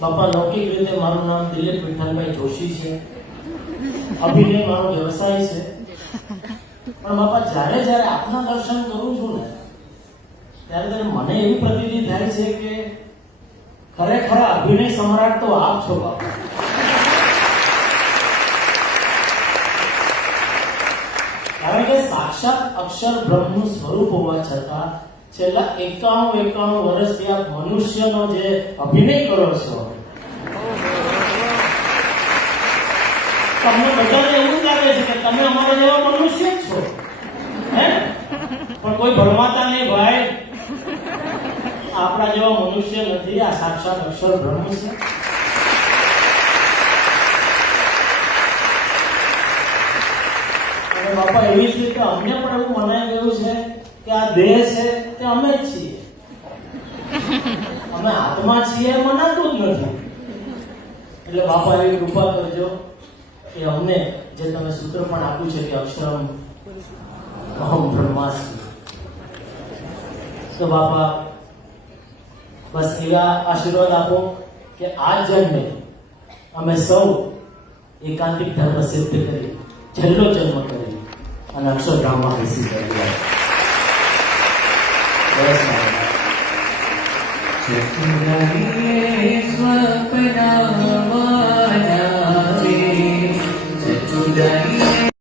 બાપા લૌકિક રીતે મારું નામ દિલીપ વિઠ્ઠલભાઈ જોશી છે, અભિનય મારો વ્યવસાય છે, પણ બાપા જ્યારે જ્યારે આપના દર્શન કરું છું ને ત્યારે ત્યારે મને એવી પ્રતીતિ થાય છે કે ખરેખર અભિનય સમ્રાટ તો આપ છો બાપા. કારણ કે સાક્ષાત અક્ષર બ્રહ્મનું સ્વરૂપ હોવા છતાં છેલ્લા 91 વર્ષથી આપ મનુષ્યનો જે અભિનય કરો છો, તમને બધાને એવું લાગે છે કે તમે અમારા જેવા મનુષ્ય જ છો, હે? પણ કોઈ ભરમાતા નહીં ભાઈ, આપણા જેવા મનુષ્ય નથી, આ સાક્ષાત અક્ષર બ્રહ્મ છે. અને બાપા એવી જ રીતે અમને પણ એવું મનાઈ ગયું છે કે આ દેહ છે તે અમે જ છીએ, અમે આત્મા છીએ મનાતું જ નથી. એટલે બાપા એવી કૃપા કરજો કે અમને જે તમે સૂત્ર પણ આપ્યું છે કે અક્ષરમ અહમ બ્રહ્માસ્મિ, તો બાપા બસ એવા આશીર્વાદ આપો કે આ જન્મે અમે સૌ એકાંતિક ધર્મ સિદ્ધ કરી છેલ્લો જન્મ કરી અને અક્ષરધામમાં બેસી ગયા. સ્વપ્ન